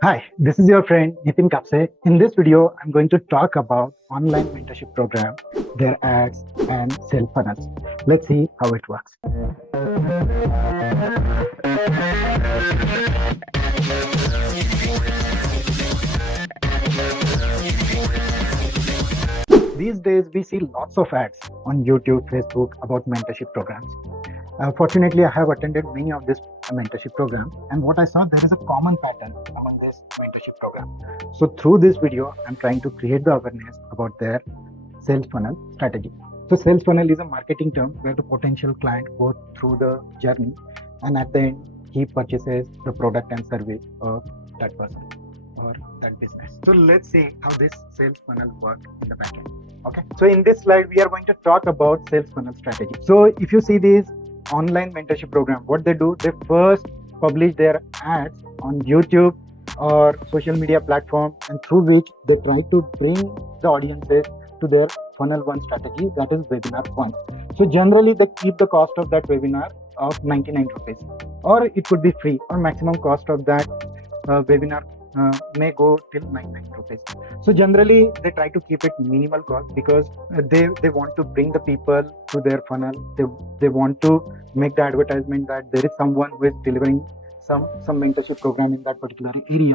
Hi, this is your friend Nitin Kapse. In this video, I'm going to talk about online mentorship program, their ads and sales funnels. Let's see how it works. These days, we see lots of ads on YouTube, Facebook about mentorship programs. Fortunately, I have attended many of these mentorship programs, and what I saw there is a common pattern among this mentorship program. So through this video, I'm trying to create the awareness about their sales funnel strategy. So sales funnel is a marketing term where the potential client goes through the journey, and at the end he purchases the product and service of that person or that business. So let's see how this sales funnel works in the backend. Okay. So in this slide, we are going to talk about sales funnel strategy. So if you see this online mentorship program, what they do, they first publish their ads on YouTube or social media platform, and through which they try to bring the audiences to their funnel one strategy, that is webinar one. So generally they keep the cost of that webinar of 99 rupees, or it could be free, or maximum cost of that webinar may go till 99 rupees. So generally they try to keep it minimal cost because they want to bring the people to their funnel. They want to make the advertisement that there is someone who is delivering some mentorship program in that particular area,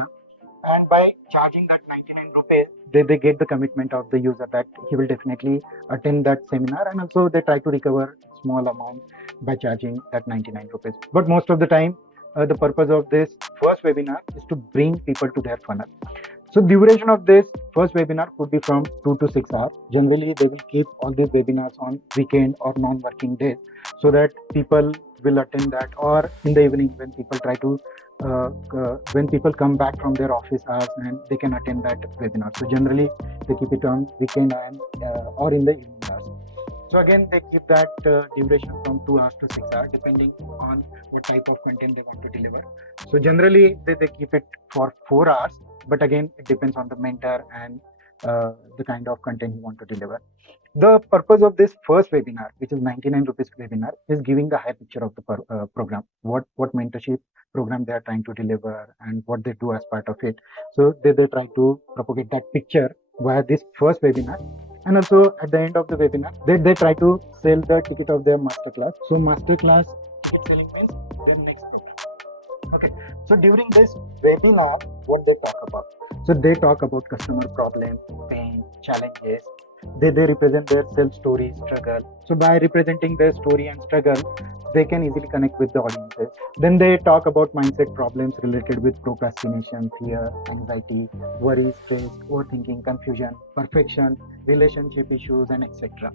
and by charging that 99 rupees, they get the commitment of the user that he will definitely attend that seminar, and also they try to recover small amount by charging that 99 rupees. But most of the time, the purpose of this first webinar is to bring people to their funnel. So duration of this first webinar could be from 2 to 6 hours. Generally, they will keep all these webinars on weekend or non-working days, so that people will attend that, or in the evening when people try to when people come back from their office hours, and they can attend that webinar. So generally, they keep it on weekend and or in the evening hours. So again, they keep that duration from 2 hours to 6 hours, depending on what type of content they want to deliver. So generally, they keep it for 4 hours, but again, it depends on the mentor and the kind of content you want to deliver. The purpose of this first webinar, which is 99 rupees webinar, is giving the high picture of the program, what mentorship program they are trying to deliver and what they do as part of it. So they try to propagate that picture via this first webinar. And also at the end of the webinar, they try to sell the ticket of their masterclass. So masterclass ticket selling means their next program. Okay. So during this webinar, what they talk about? So they talk about customer problem, pain, challenges. They represent their self story, struggle. So by representing their story and struggle, they can easily connect with the audiences. Then they talk about mindset problems related with procrastination, fear, anxiety, worry, stress, overthinking, confusion, perfection, relationship issues, and etc.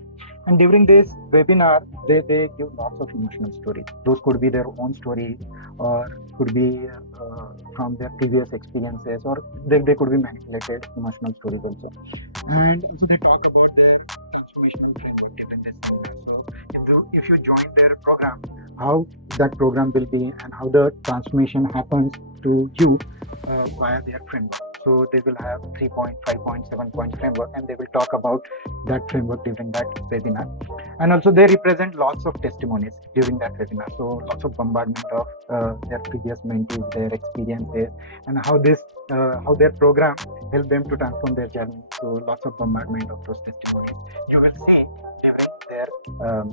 And during this webinar, they give lots of emotional stories. Those could be their own stories, or could be from their previous experiences, or they could be manipulated emotional stories also. And also they talk about their transformational framework during this seminar. So if you join their program, how that program will be and how the transformation happens to you via their framework. So they will have 3 point, 5 point, 7 point framework, and they will talk about that framework during that webinar. And also they represent lots of testimonies during that webinar. So lots of bombardment of their previous mentees, their experiences, and how their program helped them to transform their journey. So lots of bombardment of those testimonies you will see during their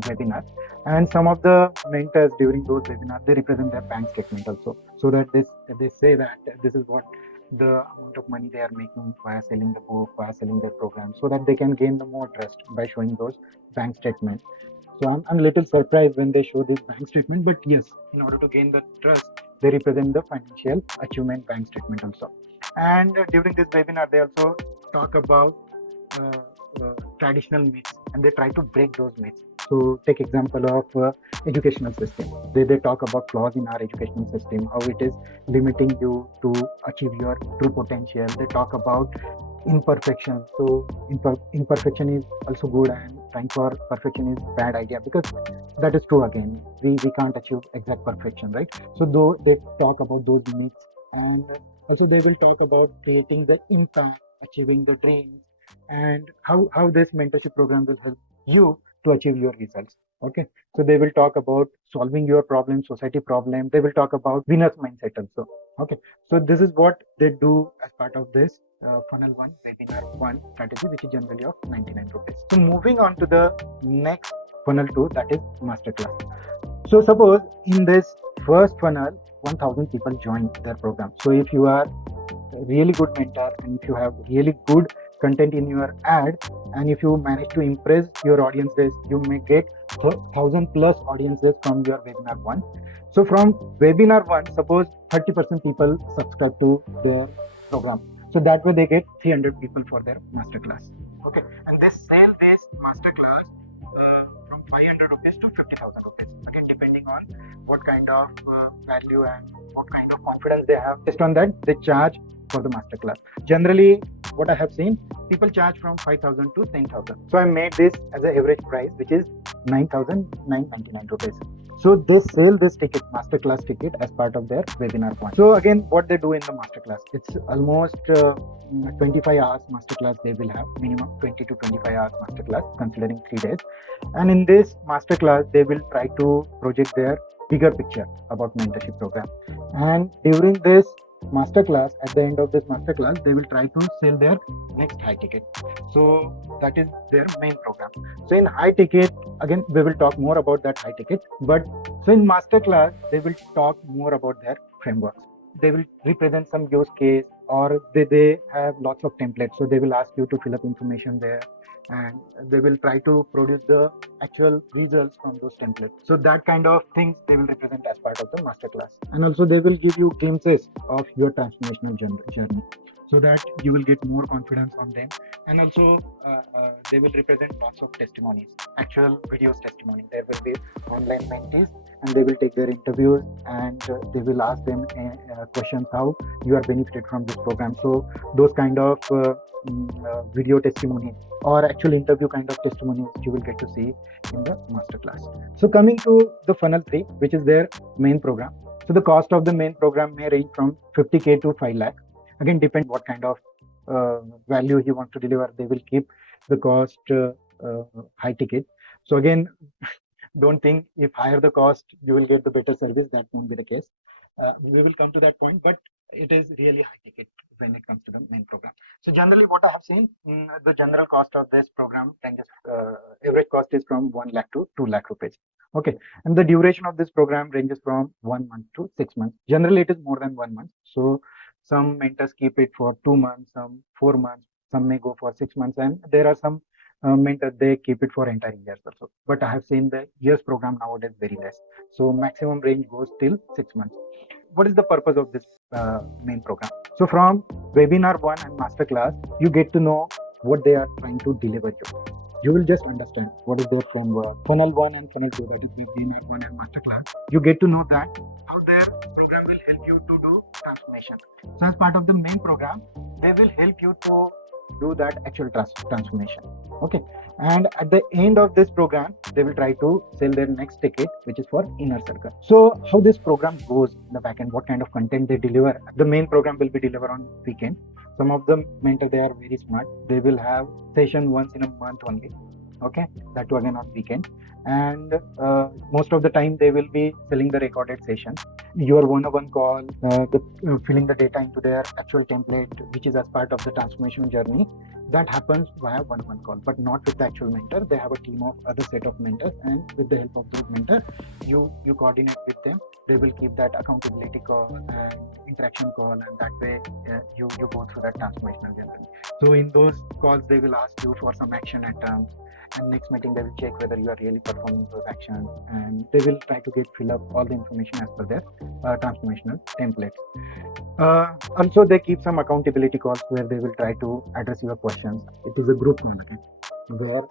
webinars. And some of the mentors during those webinars, they represent their bank statement also, so that they say that this is what the amount of money they are making via selling the book, via selling their program, so that they can gain the more trust by showing those bank statements. So I'm a little surprised when they show this bank statement, but yes, in order to gain the trust, they represent the financial achievement bank statement also. And during this webinar, they also talk about uh, traditional myths, and they try to break those myths. So take example of educational system. They talk about flaws in our educational system, how it is limiting you to achieve your true potential. They talk about imperfection. So imperfection is also good, and trying for perfection is bad idea, because that is true. Again, we can't achieve exact perfection, right? So though they talk about those myths, and also they will talk about creating the impact, achieving the dreams, and how this mentorship program will help you to achieve your results. Okay. So they will talk about solving your problem, society problem. They will talk about winner's mindset also. Okay, so this is what they do as part of this funnel one, webinar one strategy, which is generally of 99 rupees. So moving on to the next funnel two, that is masterclass. So suppose in this first funnel, 1000 people join their program. So if you are a really good mentor and if you have really good content in your ad, and if you manage to impress your audiences, you may get 1000 plus audiences from your webinar one. So from webinar one, suppose 30% people subscribe to their program. So that way they get 300 people for their masterclass. Okay, and they sell this masterclass from 500 rupees to 50,000 rupees. Again, depending on what kind of value and what kind of confidence they have. Based on that, they charge for the masterclass. Generally, what I have seen, people charge from 5,000 to 10,000. So I made this as an average price, which is 9,999 rupees. So they sell this ticket, masterclass ticket, as part of their webinar one. So again, what they do in the masterclass, it's almost 25 hours masterclass they will have, minimum 20 to 25 hours masterclass, considering 3 days. And in this masterclass, they will try to project their bigger picture about mentorship program. And during this masterclass, at the end of this masterclass, they will try to sell their next high ticket. So that is their main program. So in high ticket, again, we will talk more about that high ticket. But so in masterclass, they will talk more about their frameworks. They will represent some use case, or they have lots of templates. So they will ask you to fill up information there, and they will try to produce the actual results from those templates. So that kind of things they will represent as part of the masterclass. And also they will give you glimpses of your transformational journey, so that you will get more confidence on them. And also they will represent lots of testimonies, actual videos testimony. There will be online mentees, and they will take their interviews, and they will ask them questions how you are benefited from this program. So those kind of video testimonies or actual interview kind of testimonies you will get to see in the masterclass. So coming to the funnel 3, which is their main program. So the cost of the main program may range from 50K to 5 lakh. Again, depend what kind of value you want to deliver. They will keep the cost high ticket. So again, don't think if higher the cost you will get the better service. That won't be the case. We will come to that point, but it is really high ticket when it comes to the main program. So generally what I have seen, the general cost of this program ranges, average cost is from 1 lakh to 2 lakh rupees. Okay, and the duration of this program ranges from 1 month to 6 months. Generally it is more than 1 month. So some mentors keep it for 2 months, some 4 months, some may go for 6 months, and there are some mentors they keep it for entire years also. But I have seen the years program nowadays very less. So maximum range goes till 6 months. What is the purpose of this main program? So from webinar one and masterclass, you get to know what they are trying to deliver you. You will just understand what is their framework. Funnel one and funnel two, that is webinar one and masterclass. You get to know that how their program will help you to do transformation. So as part of the main program, they will help you to do that actual transformation. Okay, and at the end of this program they will try to sell their next ticket, which is for inner circle. So how this program goes in the back end, what kind of content they deliver. The main program will be delivered on weekend. Some of the mentors, they are very smart, they will have session once in a month only. Okay, that too again on weekend. And most of the time they will be selling the recorded session, your one-on-one call, filling the data into their actual template, which is as part of the transformation journey. That happens via one-on-one call, but not with the actual mentor. They have a team of other set of mentors, and with the help of those mentors, you coordinate with them. They will keep that accountability call and interaction call, and that way you go through that transformational journey. So in those calls, they will ask you for some action items, and next meeting they will check whether you are really performing those actions, and they will try to fill up all the information as per their transformational templates. Also, they keep some accountability calls where they will try to address your questions. It is a group one again, where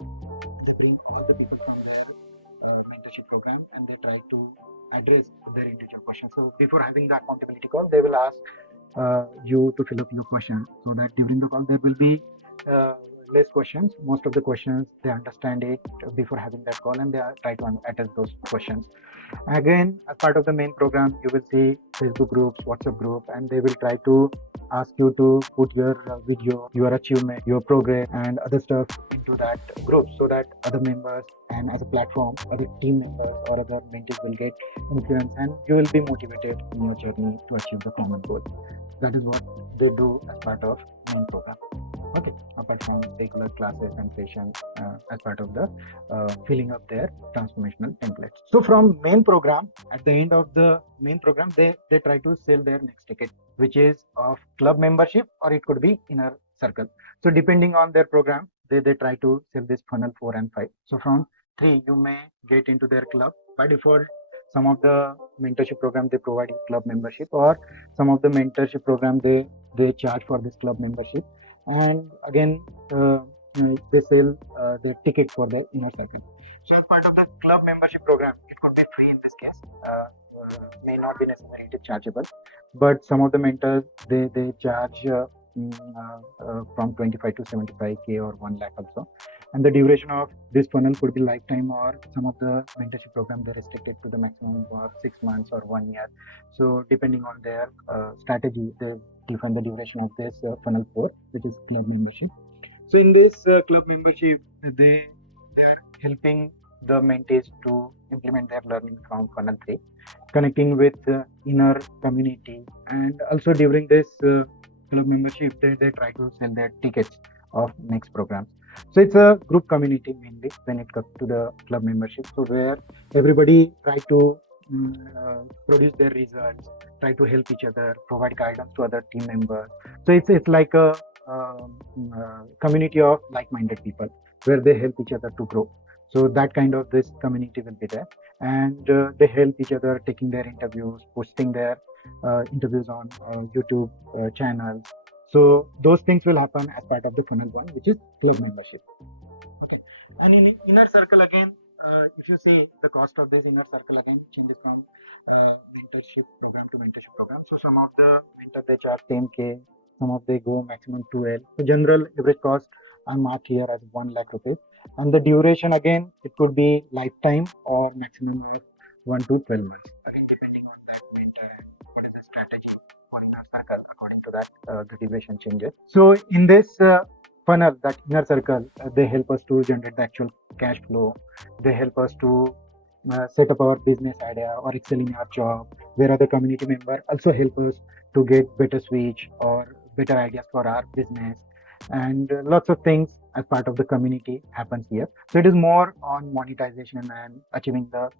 they bring all the people from their mentorship program, and they try to address their individual questions. So before having the accountability call, they will ask you to fill up your question, so that during the call there will be less questions. Most of the questions they understand it before having that call, and they try to address those questions. Again, as part of the main program, you will see Facebook groups, WhatsApp group, and they will try to ask you to put your video, your achievement, your progress, and other stuff into that group so that other members and as a platform, other team members or other mentees will get influence and you will be motivated in your journey to achieve the common goal. That is what they do as part of main program. Okay, apart from regular classes and sessions as part of the filling up their transformational templates. So from main program, at the end of the main program, they try to sell their next ticket, which is of club membership or it could be inner circle. So depending on their program, they try to sell this funnel 4 and 5. So from 3, you may get into their club. By default, some of the mentorship program they provide you club membership, or some of the mentorship program they charge for this club membership, and again they sell the ticket for the inner circle. So as part of the club membership program, it could be free in this case, may not be necessarily chargeable, but some of the mentors they charge from 25 to 75k or 1 lakh also. And the duration of this funnel could be lifetime, or some of the mentorship program they restricted to the maximum of 6 months or 1 year. So depending on their strategy, they define the duration of this funnel 4, which is club membership. So in this club membership, they're helping the mentees to implement their learning from funnel 3, connecting with inner community, and also during this club membership, they try to sell their tickets of next programs. So it's a group community mainly when it comes to the club membership. So where everybody try to produce their results, try to help each other, provide guidance to other team members. So it's like a community of like-minded people where they help each other to grow. So that kind of this community will be there, and they help each other taking their interviews, posting their interviews on YouTube channels. So those things will happen as part of the funnel 1, which is club membership. Okay. And in inner circle again, if you see the cost of this inner circle again changes from mentorship program to mentorship program. So some of the mentor they charge 10k, some of they go maximum 12. So general average cost are marked here as 1 lakh rupees. And the duration again, it could be lifetime or maximum of 1 to 12 months. Again, depending on that mentor and what is the strategy for inner circle, according to that, the duration changes. So in this funnel, that inner circle, they help us to generate the actual cash flow. They help us to set up our business idea or excel in our job, where other community member also help us to get better switch or better ideas for our business, and lots of things as part of the community happens here. So it is more on monetization and achieving the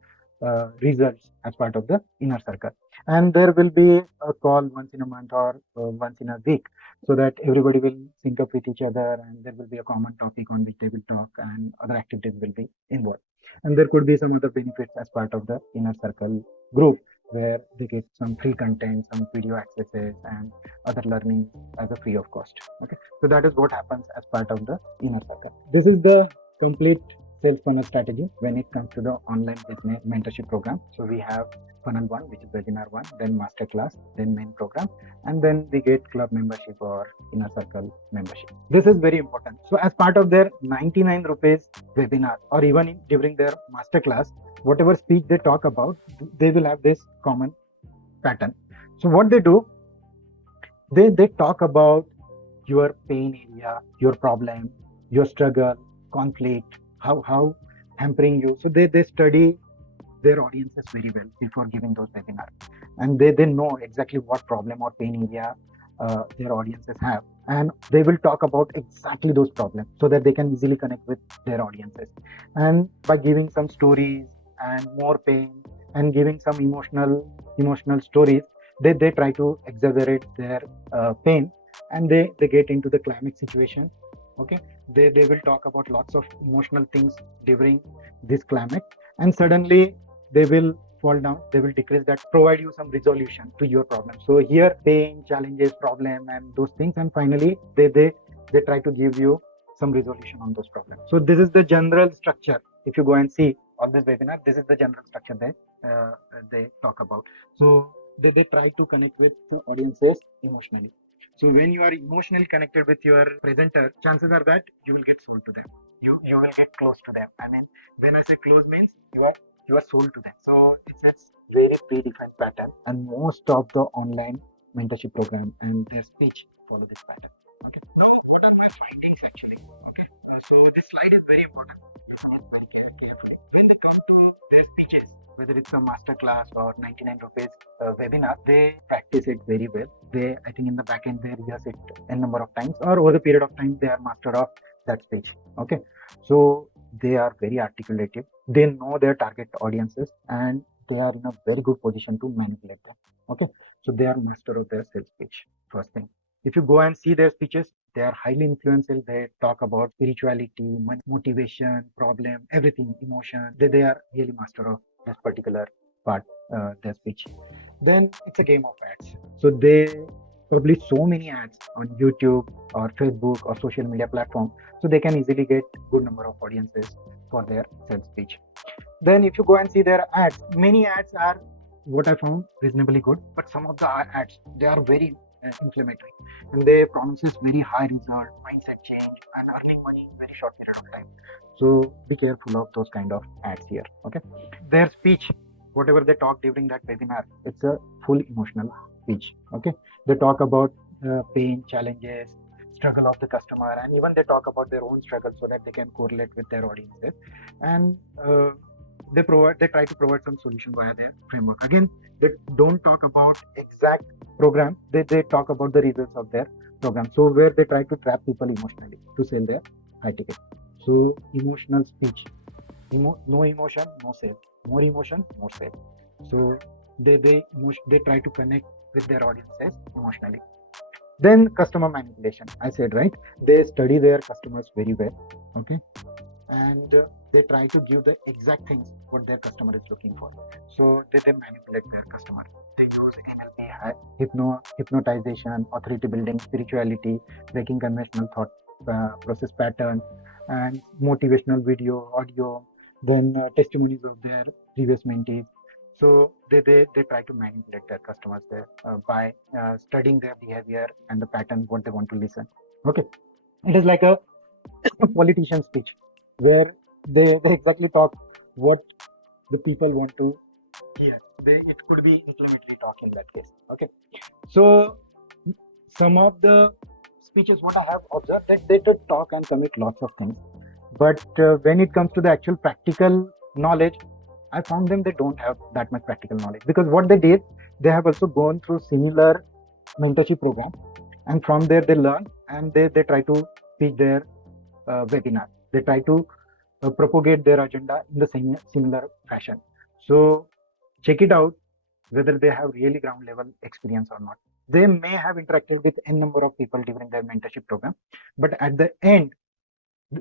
results as part of the inner circle. And there will be a call once in a month or once in a week, so that everybody will sync up with each other, and there will be a common topic on which they will talk and other activities will be involved. And there could be some other benefits as part of the inner circle group, where they get some free content, some video accesses, and other learning as a free of cost. Okay, so that is what happens as part of the inner circle. This is the complete sales funnel strategy when it comes to the online business mentorship program. So we have funnel 1, which is webinar 1, then masterclass, then main program, and then we get club membership or inner circle membership. This is very important. So as part of their 99 rupees webinar, or even during their masterclass, whatever speech they talk about, they will have this common pattern. So what they do, they talk about your pain area, your problem, your struggle, conflict, how hampering you. So they study their audiences very well before giving those webinars, and they know exactly what problem or pain area their audiences have, and they will talk about exactly those problems so that they can easily connect with their audiences. And by giving some stories and more pain and giving some emotional stories, they try to exaggerate their pain, and they get into the climax situation. Okay, they will talk about lots of emotional things during this climax, and suddenly they will fall down, they will decrease that, provide you some resolution to your problem. So here pain, challenges, problem, and those things, and finally they try to give you some resolution on those problems. So this is the general structure. If you go and see all this webinar, this is the general structure that they talk about. So they try to connect with the audiences emotionally. So when you are emotionally connected with your presenter, chances are that you will get sold to them. You will get close to them. I mean, when I say close means you are sold to them. So it's a very predefined pattern, and most of the online mentorship program and their speech follow this pattern. Okay. Now, what are my findings actually? Okay. So this slide is very important. You look very carefully. When they come to their speeches, whether it's a master class or 99 rupees webinar, they practice it very well. They, I think in the back end, they rehearse it a number of times, or over the period of time, they are master of that speech. Okay. So they are very articulative. They know their target audiences and they are in a very good position to manipulate them. Okay. So they are master of their sales pitch. First thing. If you go and see their speeches, they are highly influential. They talk about spirituality, motivation, problem, everything, emotion. They are really master of this particular part, their speech. Then it's a game of ads. So they publish so many ads on YouTube or Facebook or social media platform, so they can easily get good number of audiences for their sales speech. Then if you go and see their ads, many ads are what I found reasonably good, but some of the ads, they are very inflammatory and they promises very high result, mindset change and earning money in very short period of time. So be careful of those kind of ads here. Okay. Their speech, whatever they talk during that webinar, it's a full emotional speech. Okay. They talk about pain, challenges, struggle of the customer, and even they talk about their own struggle so that they can correlate with their audiences. And they try to provide some solution via their framework. Again, they don't talk about exact program. They talk about the results of their program. So where they try to trap people emotionally to sell their high ticket. So emotional speech. No emotion, no sale. More emotion, more sale. So they try to connect with their audiences emotionally. Then customer manipulation. I said, right? They study their customers very well. Okay. And they try to give the exact things what their customer is looking for. So they manipulate their customer. They use NLP, hypnotization, authority building, spirituality, breaking conventional thought process pattern, and motivational video, audio, then testimonies of their previous mentees. So they try to manipulate their customers there by studying their behavior and the pattern what they want to listen. Okay, it is like a politician speech where they exactly talk what the people want to hear. It could be inflammatory talk in that case. Okay, so some of the speeches what I have observed that they talk and commit lots of things, but when it comes to the actual practical knowledge, I found them they don't have that much practical knowledge, because what they did, they have also gone through similar mentorship program, and from there they learn and they try to speak their webinar. They try to propagate their agenda in the same similar fashion. So check it out whether they have really ground level experience or not. They may have interacted with n number of people during their mentorship program, but at the end,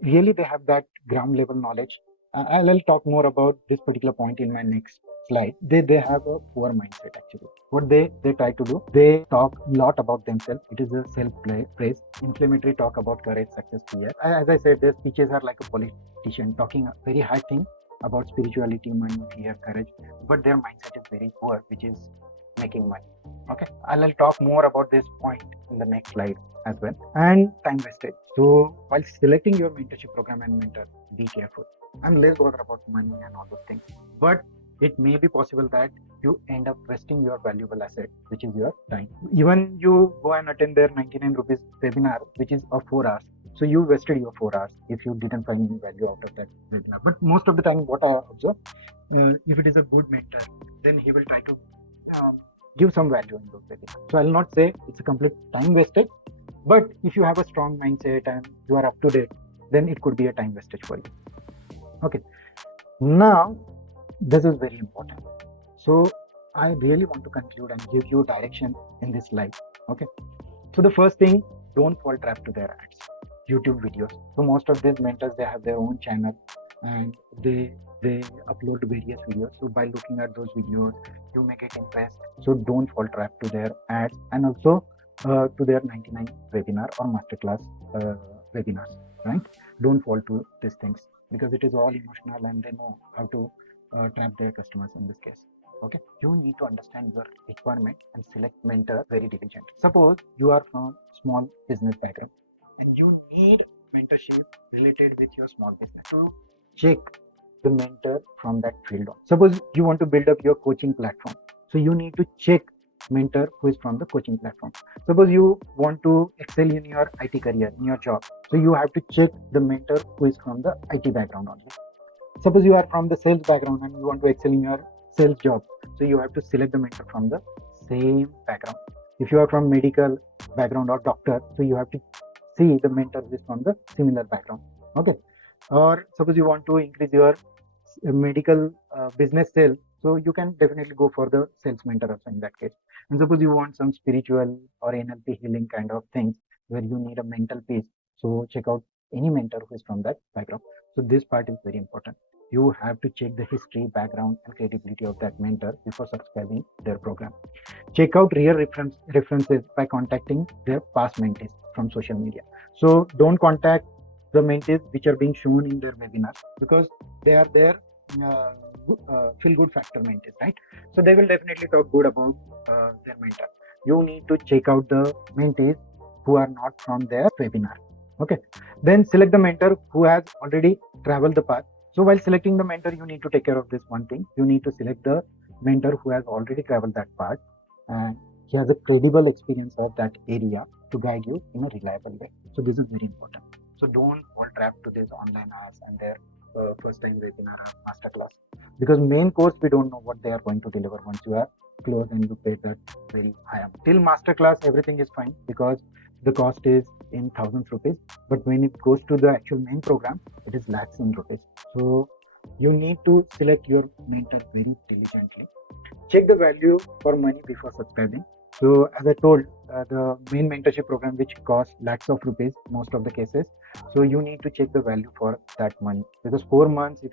really they have that ground level knowledge. I'll talk more about this particular point in my next slide. They have a poor mindset actually. What they try to do, they talk a lot about themselves. It is a self praise, inflammatory talk about courage, success, fear. As I said, their speeches are like a politician talking a very high thing about spirituality, money, fear, courage, but their mindset is very poor, which is making money. Okay, I'll talk more about this point in the next slide as well. And time wasted. So while selecting your mentorship program and mentor, be careful and less bother about money and all those things. But it may be possible that you end up wasting your valuable asset, which is your time. Even you go and attend their 99 rupees webinar, which is of 4 hours. So you wasted your 4 hours if you didn't find any value out of that webinar. But most of the time, what I observe, if it is a good mentor, then he will try to give some value in those webinars. So I'll not say it's a complete time wasted, but if you have a strong mindset and you are up to date, then it could be a time wastage for you. Okay. Now, this is very important. So I really want to conclude and give you direction in this slide. Okay. So the first thing, don't fall trap to their ads, YouTube videos. So most of these mentors, they have their own channel and they upload various videos. So by looking at those videos, you may get impressed. So don't fall trap to their ads and also to their 99 webinar or masterclass webinars, right? Don't fall to these things because it is all emotional and they know how to trap their customers in this case. Okay, you need to understand your requirement and select mentor very diligent. Suppose you are from small business background and you need mentorship related with your small business. So check the mentor from that field on. Suppose you want to build up your coaching platform. So you need to check mentor who is from the coaching platform. Suppose you want to excel in your IT career, in your job, so you have to check the mentor who is from the IT background only. Suppose you are from the sales background and you want to excel in your sales job, so you have to select the mentor from the same background. If you are from medical background or doctor, so you have to see the mentor is from the similar background. Okay. Or suppose you want to increase your medical business sales, so you can definitely go for the sales mentor also in that case. And suppose you want some spiritual or NLP healing kind of things where you need a mental peace, so check out any mentor who is from that background. So this part is very important. You have to check the history, background, and credibility of that mentor before subscribing their program. Check out real references by contacting their past mentees from social media. So don't contact the mentees which are being shown in their webinars, because they are their feel good factor mentees, right? So they will definitely talk good about their mentor. You need to check out the mentees who are not from their webinar. Okay. Then select the mentor who has already traveled the path. So while selecting the mentor, you need to take care of this one thing. You need to select the mentor who has already traveled that path and he has a credible experience of that area to guide you in a reliable way. So this is very important. So don't fall trap to these online hours and their first time webinar or masterclass, because main course we don't know what they are going to deliver once you are close and you pay that very high amount. Till masterclass everything is fine because the cost is in thousands rupees, but when it goes to the actual main program it is lakhs in rupees. So you need to select your mentor very diligently. Check the value for money before subscribing. So as I told, the main mentorship program which costs lakhs of rupees most of the cases. So you need to check the value for that money, because 4 months uh,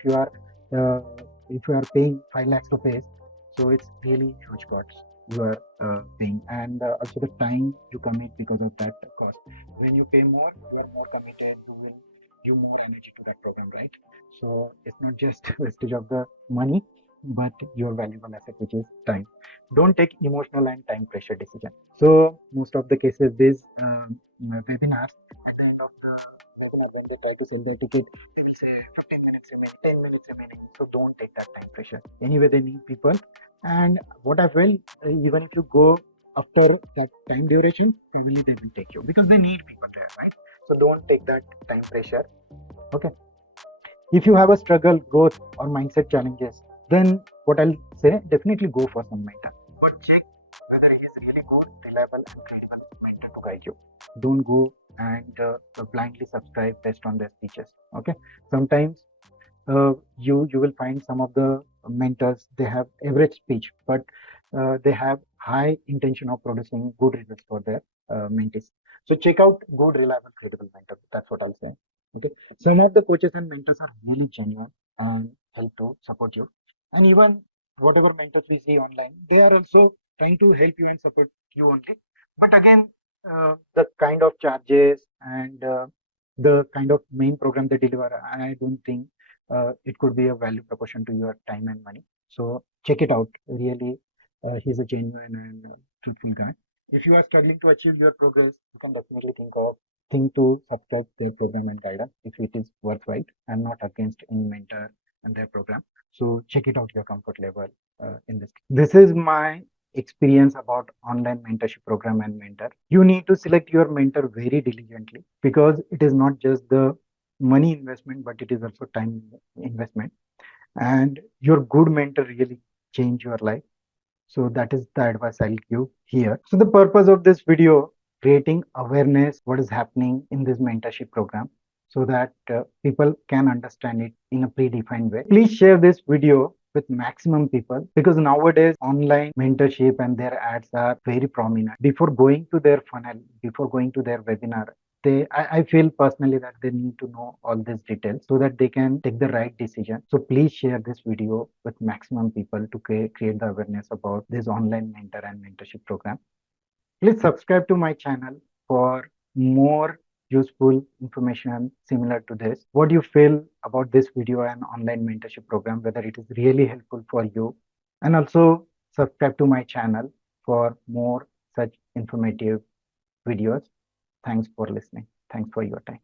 if you are paying 5 lakhs rupees, so it's really huge costs you are paying, and also the time you commit because of that cost. When you pay more, you are more committed. You will give more energy to that program, right? So it's not just wastage of the money, but your valuable asset, which is time. Don't take emotional and time pressure decision. So most of the cases, these webinars at the end of the webinar, when they try to sell their ticket, they will say 15 minutes remaining, 10 minutes remaining. So don't take that time pressure. Anyway, they need people. And what I felt, even if you go after that time duration, probably they will take you because they need people there, right? So don't take that time pressure. Okay. If you have a struggle, growth, or mindset challenges, then what I'll say, definitely go for some mentor. But check whether he is really good, reliable, and credible mentor to guide you. Don't go and blindly subscribe based on their speeches. Okay. Sometimes you will find some of the mentors, they have average speech, but they have high intention of producing good results for their mentees. So check out good, reliable, credible mentor. That's what I'll say. Okay. Some of the coaches and mentors are really genuine and help to support you. And even whatever mentors we see online, they are also trying to help you and support you only. But again, the kind of charges and the kind of main program they deliver, I don't think it could be a value proportion to your time and money. So check it out. Really, he's a genuine and truthful guy. If you are struggling to achieve your progress, you can definitely think to subscribe their program and guidance if it is worthwhile. I'm not against any mentor and their program. So check it out your comfort level in this. This is my experience about online mentorship program and mentor. You need to select your mentor very diligently, because it is not just the money investment, but it is also time investment. And your good mentor really change your life. So that is the advice I'll give here. So the purpose of this video, creating awareness what is happening in this mentorship program, so that people can understand it in a predefined way. Please share this video with maximum people, because nowadays online mentorship and their ads are very prominent. Before going to their funnel, before going to their webinar, I feel personally that they need to know all these details so that they can take the right decision. So please share this video with maximum people to create the awareness about this online mentor and mentorship program. Please subscribe to my channel for more useful information similar to this. What do you feel about this video and online mentorship program, whether it is really helpful for you? And also subscribe to my channel for more such informative videos. Thanks for listening. Thanks for your time.